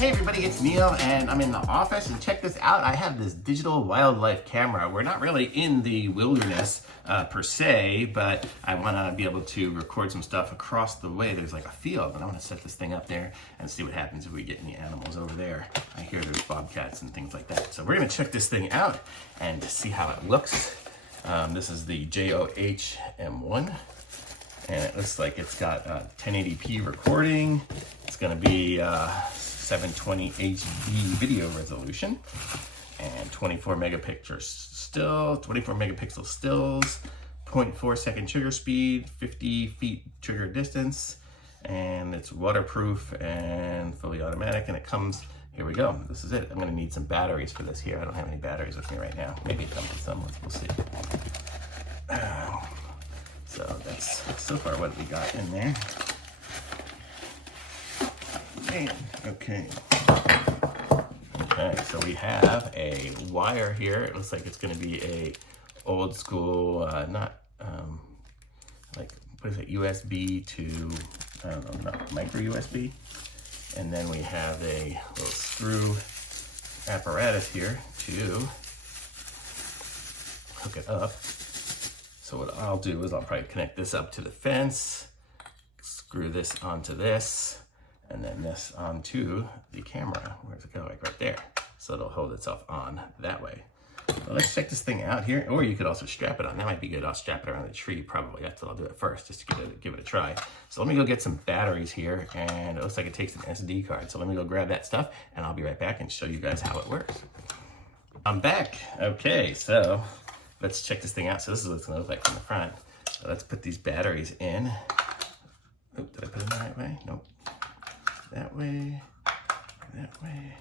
Hey everybody, it's Neil and I'm in the office, and check this out. I have this digital wildlife camera. We're not really in the wilderness per se, but I want to be able to record some stuff across the way. There's like a field, and I want to set this thing up there and see what happens if we get any animals over there. I hear there's bobcats and things like that. So we're going to check this thing out and see how it looks. This is the JOH M1. And it looks like it's got 1080p recording. It's going to be 720 HD video resolution and 24 megapixel stills, 0.4 second trigger speed, 50 feet trigger distance, and it's waterproof and fully automatic. And it comes, here we go. This is it. I'm going to need some batteries for this here. I don't have any batteries with me right now. Maybe it comes with some. We'll see. So that's so far what we got in there. Man, okay. Okay, so we have a wire here. It looks like it's going to be a old school, not like, what is it, USB to, I don't know, not micro USB. And then we have a little screw apparatus here to hook it up. So what I'll do is I'll probably connect this up to the fence, screw this onto this, and then this onto the camera. Where's it go? Like right there. So it'll hold itself on that way. So let's check this thing out here. Or you could also strap it on. That might be good. I'll strap it around the tree probably. That's what I'll do it first, just to give it a try. So let me go get some batteries here, and it looks like it takes an SD card. So let me go grab that stuff, and I'll be right back and show you guys how it works. I'm back. Okay, so let's check this thing out. So this is what it's gonna look like from the front. So let's put these batteries in. Oh, did I put it in the right way? Nope. That way, that way.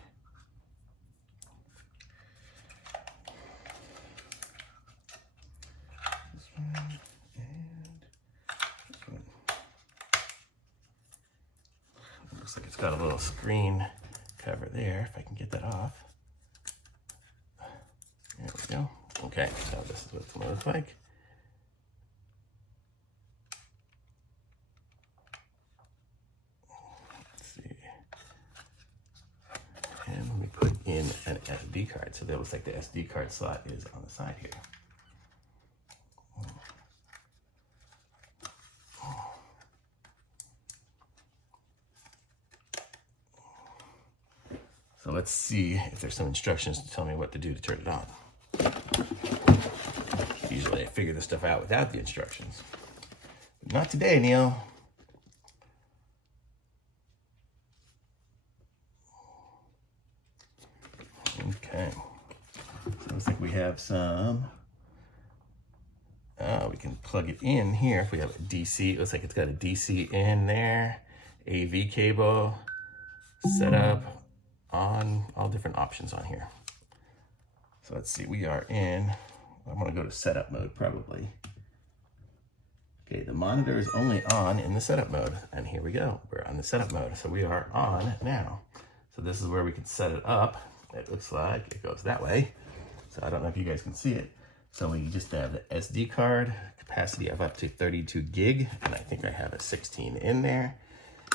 This one, and this one. It looks like it's got a little screen cover there, if I can get that off. There we go. Okay, so this is what it's gonna look like. Let's see. And let me put in an SD card. So that looks like the SD card slot is on the side here. So let's see if there's some instructions to tell me what to do to turn it on. Usually I figure this stuff out without the instructions. But not today, Neil. Okay. So it looks like we have some. We can plug it in here if we have a DC. It looks like it's got a DC in there, AV cable, setup, on, all different options on here. So let's see, we are in, I'm gonna go to setup mode probably. Okay, the monitor is only on in the setup mode. And here we go, we're on the setup mode. So we are on now. So this is where we can set it up. It looks like it goes that way. So I don't know if you guys can see it. So we just have the SD card, capacity of up to 32 gig. And I think I have a 16 in there.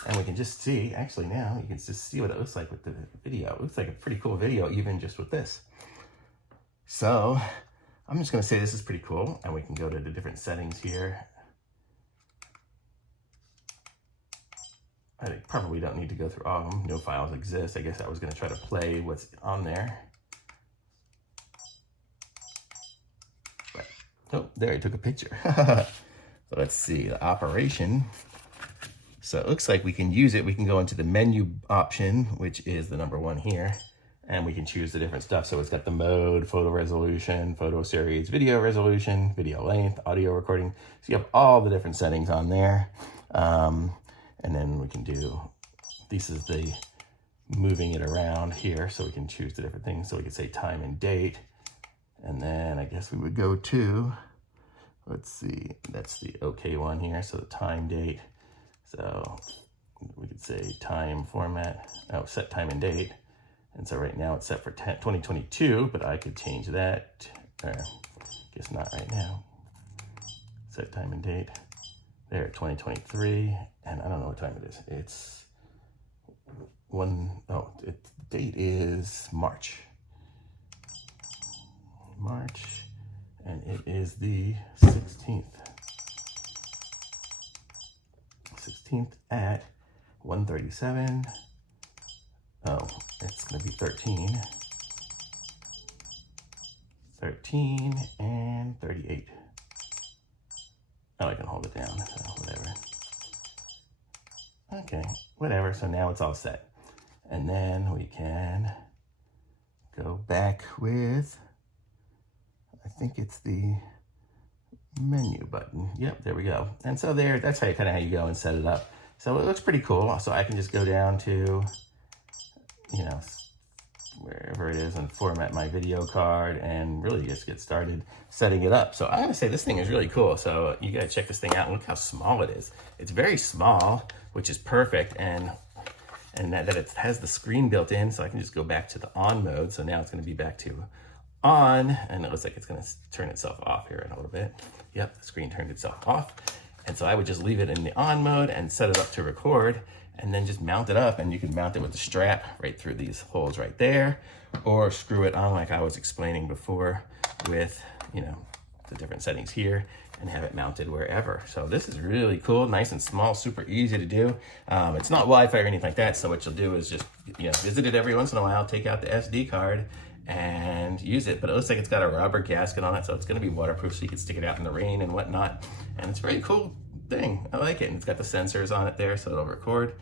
And we can just see, actually now, you can just see what it looks like with the video. It looks like a pretty cool video, even just with this. So I'm just gonna say this is pretty cool, and we can go to the different settings here. I probably don't need to go through all of them. No files exist. I guess I was gonna try to play what's on there. But, oh, there, I took a picture. So let's see, the operation. So it looks like we can use it. We can go into the menu option, which is the number 1 here, and we can choose the different stuff. So it's got the mode, photo resolution, photo series, video resolution, video length, audio recording. So you have all the different settings on there. And then we can do, this is the moving it around here. So we can choose the different things. So we can say time and date. And then I guess we would go to, let's see, that's the OK one here. So the time, date. So we could say time format, set time and date. And so right now it's set for 2022, but I could change that. Guess not right now. Set time and date. There, 2023. And I don't know what time it is. It's the date is March, and it is the 16th. 16th at 1:37. Oh, it's gonna be 13 and 38. Oh, I can hold it down, so whatever. Okay, whatever, so now it's all set. And then we can go back with, I think it's the menu button. Yep, there we go. And so there, that's how you go and set it up. So it looks pretty cool. So I can just go down to, you know, wherever it is and format my video card and really just get started setting it up. So I gotta say, this thing is really cool. So you gotta check this thing out. Look how small it is. It's very small, which is perfect. And that it has the screen built in, so I can just go back to the on mode. So now it's gonna be back to on, and it looks like it's gonna turn itself off here in a little bit. Yep, the screen turned itself off. And so I would just leave it in the on mode and set it up to record, and then just mount it up, and you can mount it with the strap right through these holes right there, or screw it on like I was explaining before with, you know, the different settings here, and have it mounted wherever. So this is really cool, nice and small, super easy to do. It's not Wi-Fi or anything like that, so what you'll do is just, you know, visit it every once in a while, take out the SD card and use it. But it looks like it's got a rubber gasket on it, so it's gonna be waterproof, so you can stick it out in the rain and whatnot. And it's a very cool thing. I like it. And it's got the sensors on it there, so it'll record.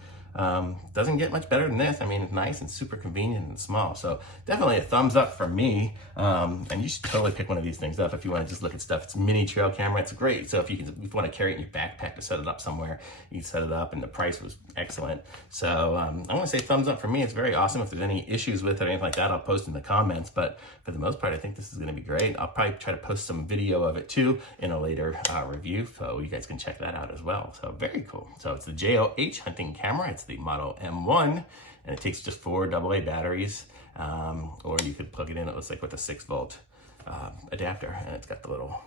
Doesn't get much better than this. I mean, it's nice and super convenient and small. So definitely a thumbs up for me. And you should totally pick one of these things up if you want to just look at stuff. It's a mini trail camera. It's great. So if you want to carry it in your backpack to set it up somewhere, you can set it up, and the price was excellent. So I want to say thumbs up for me. It's very awesome. If there's any issues with it or anything like that, I'll post in the comments. But for the most part, I think this is going to be great. I'll probably try to post some video of it too in a later review, so you guys can check that out as well. So very cool. So it's the JOH hunting camera. It's the model M1, and it takes just 4 AA batteries, or you could plug it in, it looks like, with a 6-volt adapter, and it's got the little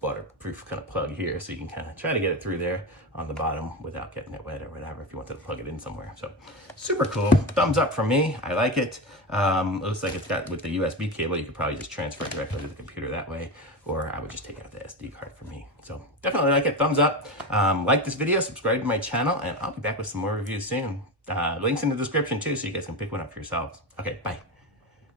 waterproof kind of plug here, so you can kind of try to get it through there on the bottom without getting it wet or whatever if you wanted to plug it in somewhere. So super cool. Thumbs up from me. I like it. Looks like it's got, with the USB cable, you could probably just transfer it directly to the computer that way, or I would just take out the SD card for me. So definitely like it. Thumbs up. Like this video, subscribe to my channel, and I'll be back with some more reviews soon. Links in the description too, so you guys can pick one up for yourselves. Okay, bye.